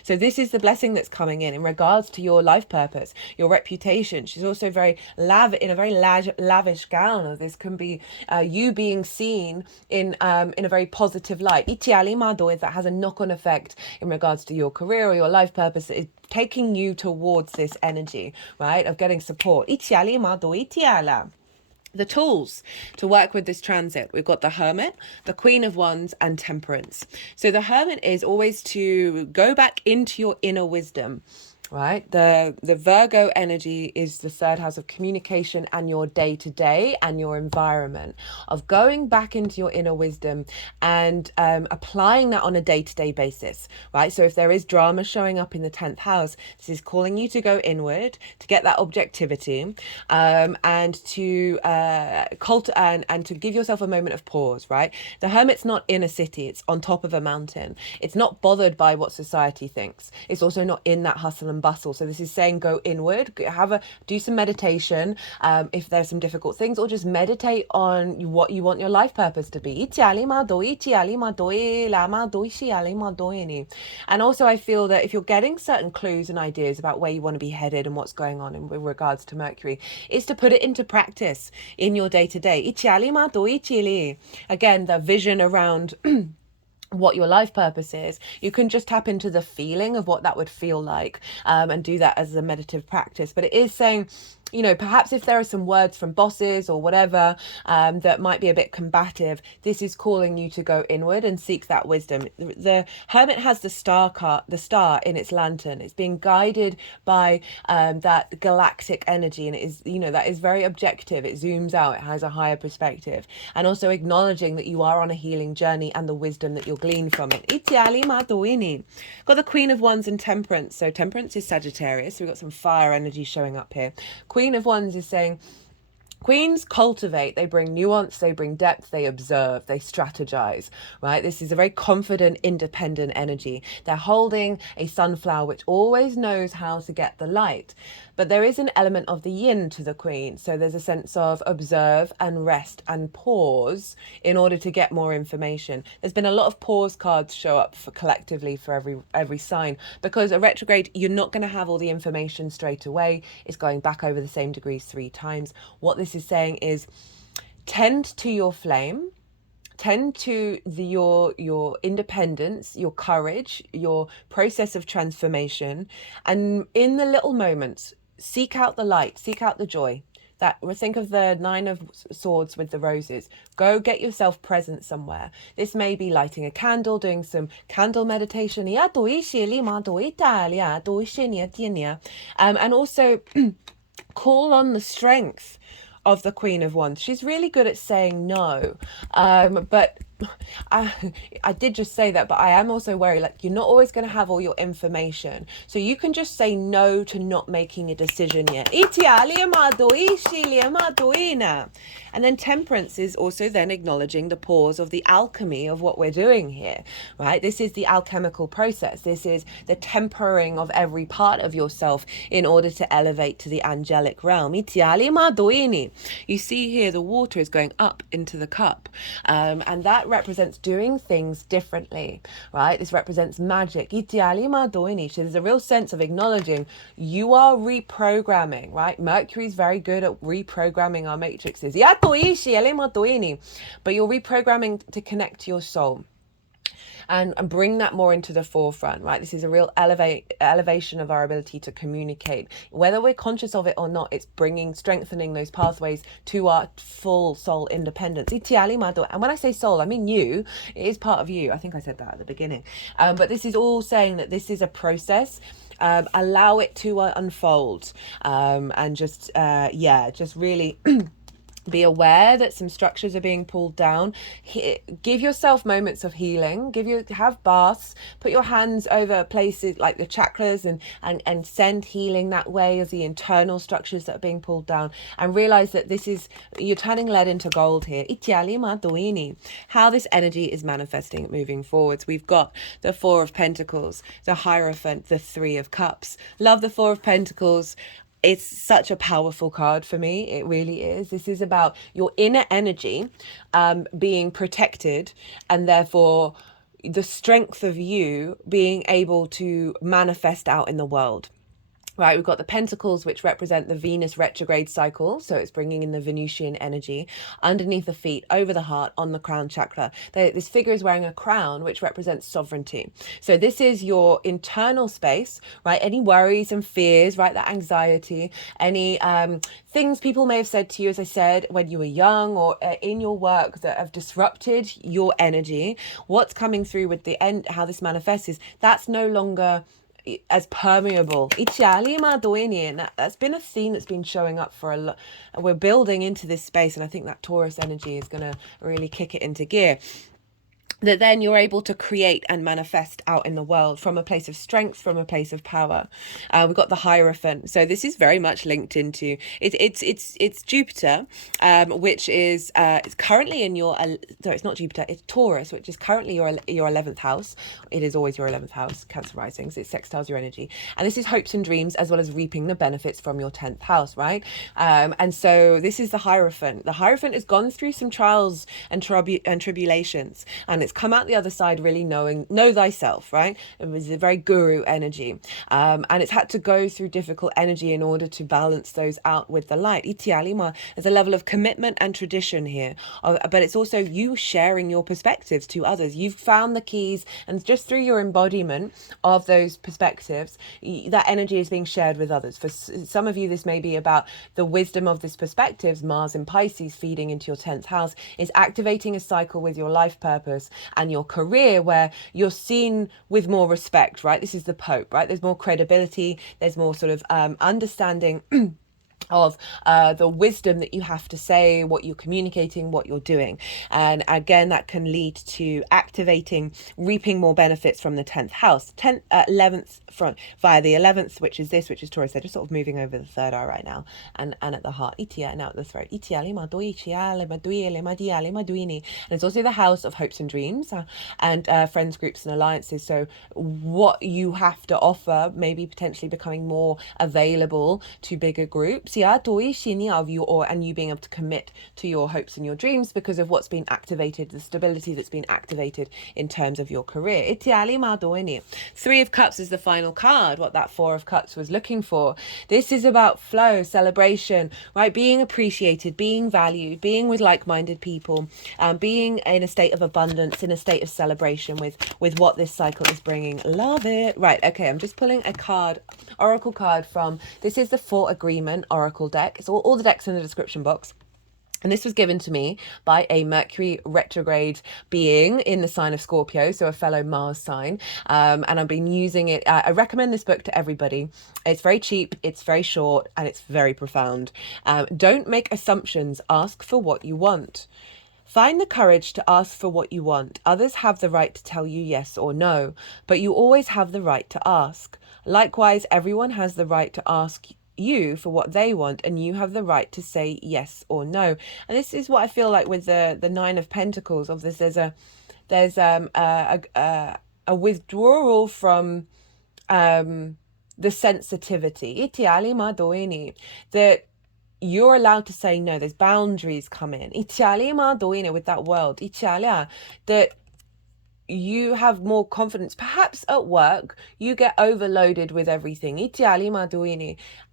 So this is the blessing that's coming in regards to your life purpose, your reputation. She's also very in a very lavish gown. This can be you being seen in a very positive light. That has a knock-on effect in regards to your career or your life purpose. It's taking you towards this energy, right, of getting support. The tools to work with this transit, we've got the Hermit, the Queen of Wands, and Temperance. So the Hermit is always to go back into your inner wisdom, right? The Virgo energy is the 3rd house of communication and your day-to-day and your environment, of going back into your inner wisdom and applying that on a day-to-day basis, right? So if there is drama showing up in the 10th house, this is calling you to go inward, to get that objectivity, and to and to give yourself a moment of pause, right? The Hermit's not in a city, it's on top of a mountain. It's not bothered by what society thinks. It's also not in that hustle and bustle. So this is saying go inward, do some meditation if there's some difficult things, or just meditate on what you want your life purpose to be. And also I feel that if you're getting certain clues and ideas about where you want to be headed and what's going on in regards to Mercury, is to put it into practice in your day-to-day. Again, the vision around what your life purpose is, you can just tap into the feeling of what that would feel like, and do that as a meditative practice. But it is saying, you know, perhaps if there are some words from bosses or whatever that might be a bit combative, this is calling you to go inward and seek that wisdom. The Hermit has the star in its lantern. It's being guided by that galactic energy, and it is, you know, that is very objective. It zooms out, it has a higher perspective, and also acknowledging that you are on a healing journey and the wisdom that you'll glean from it. Got the Queen of Wands and Temperance. So Temperance is Sagittarius, so we've got some fire energy showing up here. Queen of Wands is saying Queens cultivate, they bring nuance, they bring depth, they observe, they strategize, right? This is a very confident, independent energy. They're holding a sunflower which always knows how to get the light. But there is an element of the yin to the Queen. So there's a sense of observe and rest and pause in order to get more information. There's been a lot of pause cards show up collectively for every sign, because a retrograde, you're not going to have all the information straight away. It's going back over the same degrees 3 times. What this is saying is tend to your flame, tend to your independence, your courage, your process of transformation, and in the little moments, seek out the light, seek out the joy. Think of the 9 of Swords with the roses. Go get yourself present somewhere. This may be lighting a candle, doing some candle meditation, and also call on the strength of the Queen of Wands. She's really good at saying no, but I did just say that, but I am also worried, like, you're not always going to have all your information. So you can just say no to not making a decision yet. And then temperance is also then acknowledging the pause of the alchemy of what we're doing here, right? This is the alchemical process. This is the tempering of every part of yourself in order to elevate to the angelic realm. You see here the water is going up into the cup, and that represents doing things differently, right? This represents magic. So there's a real sense of acknowledging you are reprogramming, right? Mercury's very good at reprogramming our matrices. But you're reprogramming to connect to your soul. And bring that more into the forefront, right? This is a real elevation of our ability to communicate. Whether we're conscious of it or not, it's strengthening those pathways to our full soul independence. And when I say soul, I mean you. It is part of you. I think I said that at the beginning. But this is all saying that this is a process. Allow it to unfold, and just really be aware that some structures are being pulled down. Give yourself moments of healing. Have baths. Put your hands over places like the chakras and send healing that way as the internal structures that are being pulled down. And realize that you're turning lead into gold here. How this energy is manifesting moving forwards. We've got the Four of Pentacles, the Hierophant, the Three of Cups. Love the Four of Pentacles. It's such a powerful card for me. It really is. This is about your inner energy being protected, and therefore the strength of you being able to manifest out in the world. Right, we've got the Pentacles, which represent the Venus retrograde cycle. So it's bringing in the Venusian energy underneath the feet, over the heart, on the crown chakra. This figure is wearing a crown, which represents sovereignty. So this is your internal space, right? Any worries and fears, right? That anxiety, any things people may have said to you, as I said, when you were young or in your work that have disrupted your energy. What's coming through with the end, how this manifests is that's no longer as permeable. And that's been a theme that's been showing up for a lot. We're building into this space, and I think that Taurus energy is going to really kick it into gear. That then you're able to create and manifest out in the world from a place of strength, from a place of power. We've got the Hierophant. So this is very much linked into it's Jupiter, which is it's currently in your it's not Jupiter, it's Taurus, which is currently your 11th house. It is always your 11th house, Cancer rising. So it sextiles your energy, and this is hopes and dreams as well as reaping the benefits from your 10th house, right? And so this is the Hierophant. The Hierophant has gone through some trials and tribulations, and it's come out the other side really know thyself, right? It was a very guru energy, and it's had to go through difficult energy in order to balance those out with the light. There's a level of commitment and tradition here, but it's also you sharing your perspectives to others. You've found the keys, and just through your embodiment of those perspectives, that energy is being shared with others. For some of you, this may be about the wisdom of this perspectives. Mars in Pisces feeding into your 10th house is activating a cycle with your life purpose and your career where you're seen with more respect, right? This is the Pope, right? There's more credibility, there's more sort of understanding of the wisdom that you have to say, what you're communicating, what you're doing. And again, that can lead to activating, reaping more benefits from the 10th house. 11th via the 11th, which is Taurus. They're just sort of moving over the third eye right now, and at the heart, and out the throat. And it's also the house of hopes and dreams, and friends, groups and alliances. So what you have to offer maybe potentially becoming more available to bigger groups, of you, and you being able to commit to your hopes and your dreams because of what's been activated, the stability that's been activated in terms of your career. Three of Cups is the final card, what that Four of Cups was looking for. This is about flow, celebration, right? Being appreciated, being valued, being with like-minded people, being in a state of abundance, in a state of celebration with what this cycle is bringing. Love it. Right, okay, I'm just pulling a card, oracle card from, this is the Full Agreement Oracle deck. It's all the decks in the description box. And this was given to me by a Mercury retrograde being in the sign of Scorpio, so a fellow Mars sign. And I've been using it. I recommend this book to everybody. It's very cheap, it's very short, and it's very profound. Don't make assumptions. Ask for what you want. Find the courage to ask for what you want. Others have the right to tell you yes or no, but you always have the right to ask. Likewise, everyone has the right to ask you for what they want, and you have the right to say yes or no. And this is what I feel like with the Nine of Pentacles. Of this, there's a withdrawal from the sensitivity that you're allowed to say no. There's boundaries come in with that world that you have more confidence. Perhaps at work you get overloaded with everything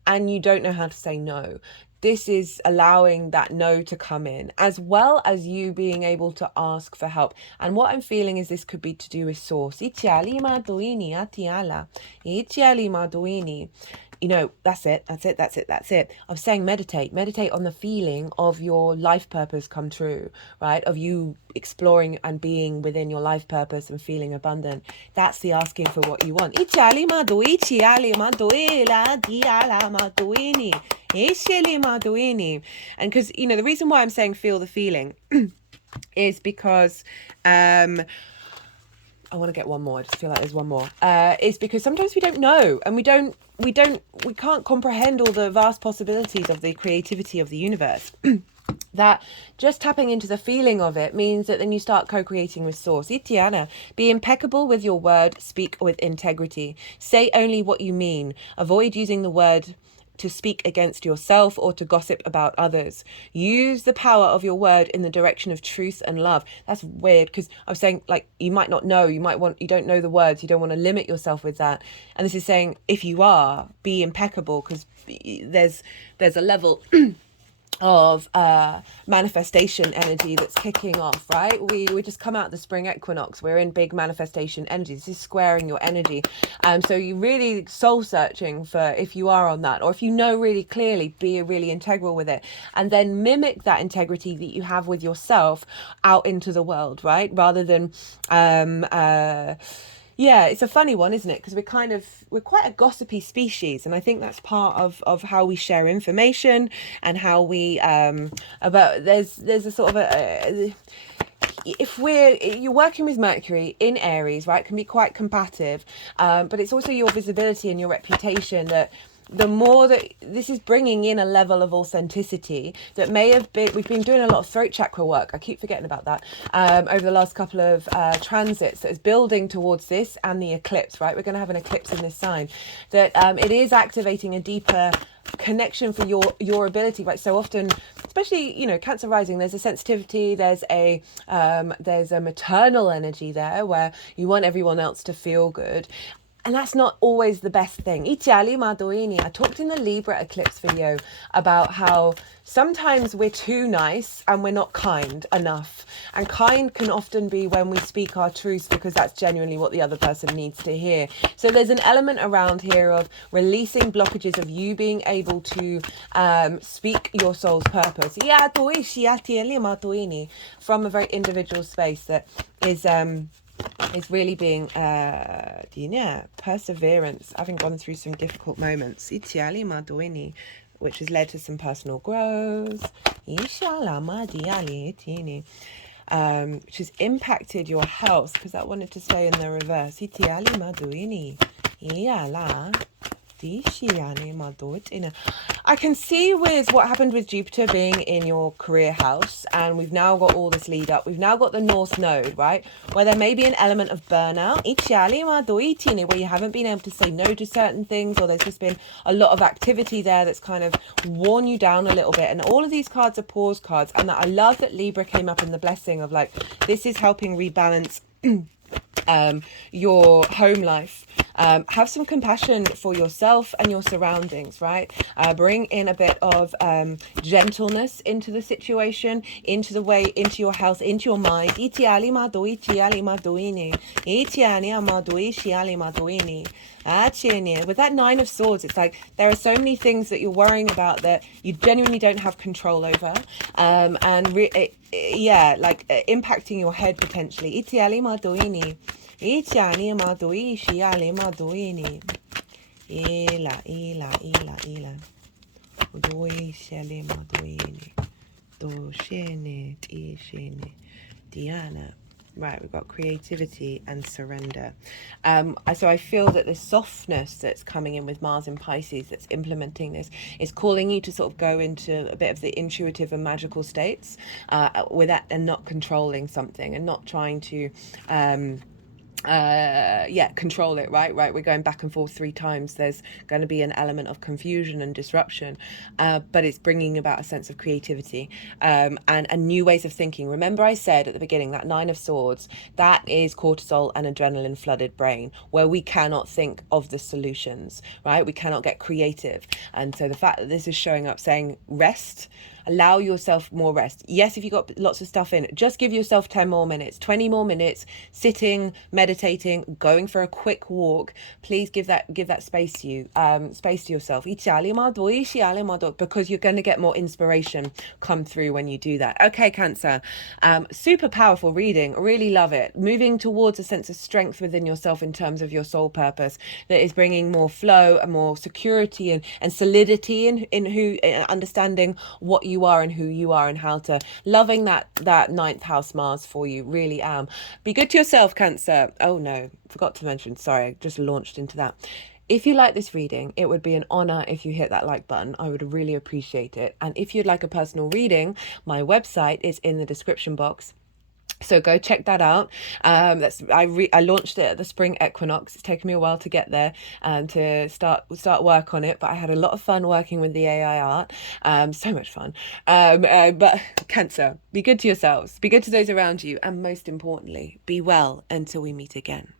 and you don't know how to say no. This is allowing that no to come in, as well as you being able to ask for help. And what I'm feeling is this could be to do with source. You know, that's it. I'm saying meditate on the feeling of your life purpose come true, right? Of you exploring and being within your life purpose and feeling abundant. That's the asking for what you want. And because, you know, the reason why I'm saying feel the feeling is because I want to get one more. I just feel like there's one more. It's because sometimes we don't know, and we can't comprehend all the vast possibilities of the creativity of the universe. That just tapping into the feeling of it means that then you start co-creating with source. Itiana, be impeccable with your word, speak with integrity. Say only what you mean. Avoid using the word to speak against yourself or to gossip about others. Use the power of your word in the direction of truth and love. That's weird, because I was saying, like, you might not know, you don't know the words, you don't want to limit yourself with that. And this is saying, if you are, be impeccable, because there's a level of manifestation energy that's kicking off, right? We just come out the spring equinox. We're in big manifestation energy. This is squaring your energy. So you really soul searching for if you are on that, or if you know really clearly, be really integral with it, and then mimic that integrity that you have with yourself out into the world, right? Rather than yeah, it's a funny one, isn't it? Because we're quite a gossipy species, and I think that's part of how we share information and how we there's a sort of if you're working with Mercury in Aries, right, can be quite combative, but it's also your visibility and your reputation that the more that this is bringing in a level of authenticity that may have been, we've been doing a lot of throat chakra work, I keep forgetting about that, over the last couple of transits, that is building towards this and the eclipse, right? We're going to have an eclipse in this sign, that it is activating a deeper connection for your ability, right? So often, especially, you know, Cancer rising, there's a sensitivity, there's a maternal energy there where you want everyone else to feel good. And that's not always the best thing. I talked in the Libra eclipse video about how sometimes we're too nice and we're not kind enough. And kind can often be when we speak our truth, because that's genuinely what the other person needs to hear. So there's an element around here of releasing blockages of you being able to speak your soul's purpose from a very individual space that is really being perseverance, having gone through some difficult moments, which has led to some personal growth, which has impacted your health, because I wanted to stay in the reverse. I can see with what happened with Jupiter being in your career house, and we've now got all this lead up, we've now got the North Node, right, where there may be an element of burnout, where you haven't been able to say no to certain things, or there's just been a lot of activity there that's kind of worn you down a little bit. And all of these cards are pause cards, and that I love that Libra came up in the blessing of, like, this is helping rebalance your home life. Have some compassion for yourself and your surroundings, right? Bring in a bit of gentleness into the situation, into the way, into your health, into your mind. With that Nine of Swords, it's like there are so many things that you're worrying about that you genuinely don't have control over, impacting your head potentially. Doshene, Tishene, Diana. Right, we've got creativity and surrender. So I feel that this softness that's coming in with Mars in Pisces that's implementing this is calling you to sort of go into a bit of the intuitive and magical states with that, and not controlling something and not trying to control it. Right, we're going back and forth 3 times. There's going to be an element of confusion and disruption, but it's bringing about a sense of creativity and new ways of thinking. Remember I said at the beginning that 9 of Swords, that is cortisol and adrenaline flooded brain, where we cannot think of the solutions, right? We cannot get creative. And so the fact that this is showing up saying rest, allow yourself more rest. Yes, if you've got lots of stuff in, just give yourself 10 more minutes, 20 more minutes, sitting, meditating, going for a quick walk. Please give that space to you, space to yourself. Because you're going to get more inspiration come through when you do that. Okay, Cancer. Super powerful reading. Really love it. Moving towards a sense of strength within yourself in terms of your soul purpose that is bringing more flow and more security and solidity in who, understanding what you are and who you are, and how to loving that 9th house Mars for you. Really am. Be good to yourself, Cancer. Oh no, forgot to mention, sorry, I just launched into that. If you like this reading, it would be an honor if you hit that like button. I would really appreciate it. And if you'd like a personal reading, my website is in the description box. So go check that out. I launched it at the spring equinox. It's taken me a while to get there and to start work on it, but I had a lot of fun working with the AI art. So much fun. But Cancer, be good to yourselves, be good to those around you, and most importantly, be well until we meet again.